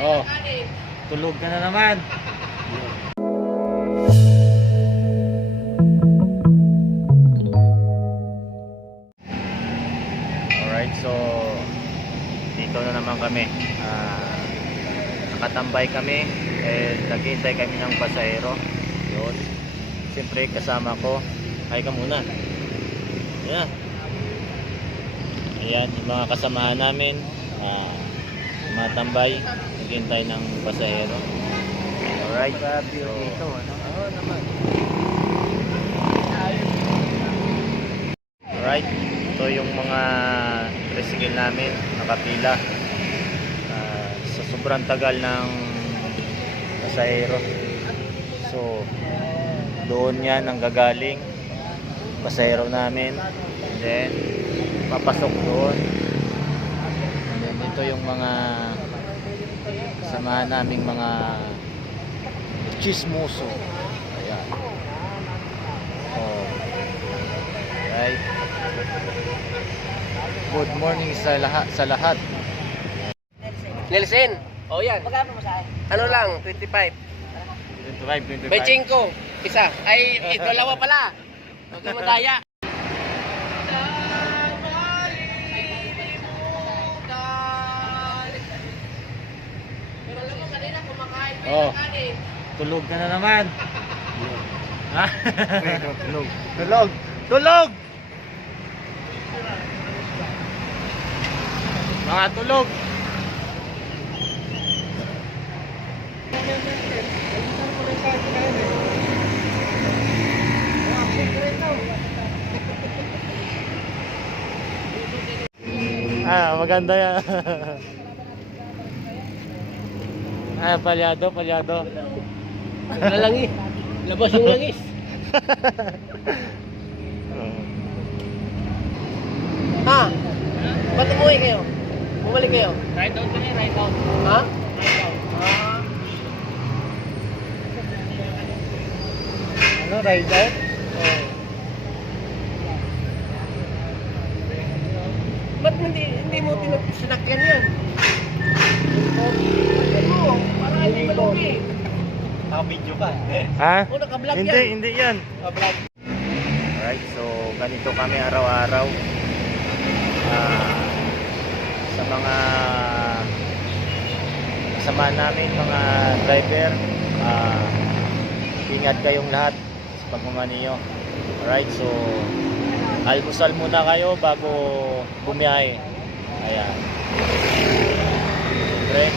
Oh, tulog ka na naman. Alright, so dito na naman kami. Nakatambay kami naghihintay kami ng pasahero. Yun. Siyempre kasama ko. Hi ka muna. Ayan. Ayan, yung mga kasamahan namin. Mga tambay. Naghihintay ng pasahero. Alright. So, oo naman. Alright. Ito yung mga tricycle namin. Nakapila. Sa sobrang tagal ng pasahero. So, doon yan ang gagaling pasahero namin. And then, papasok doon. And then, ito yung mga samahan naming mga chismoso. Ayan. Oh. Right. Good morning sa lahat. Nelson, oh yan. Magkano mo sa akin? Ano lang, 25. 25. May 5, isa. Ay, dalawa pala. Huwag ka madaya. Oh, tulog ka na naman. Ha? Tulog! Mga tulog. Maganda yan. Palyado. Lalangi. Labas yung langis. Ha? Ba't umuwi kayo? Bumalik kayo? Ride out kami, ride out. Ha? Ride out. Ano, ride out? Oh. Ba't hindi mo sinakyan yan? Sinakyan mo, para hindi malugi. Video pa. Ha? O, naka-vlog yan. Hindi yan. Naka-vlog. Alright, so ganito kami araw-araw. Sa mga kasama namin, mga driver, ingat kayong lahat sa pagmamaniyo. Alright, so almusal muna kayo bago bumiyahe. Ayan. Siyempre.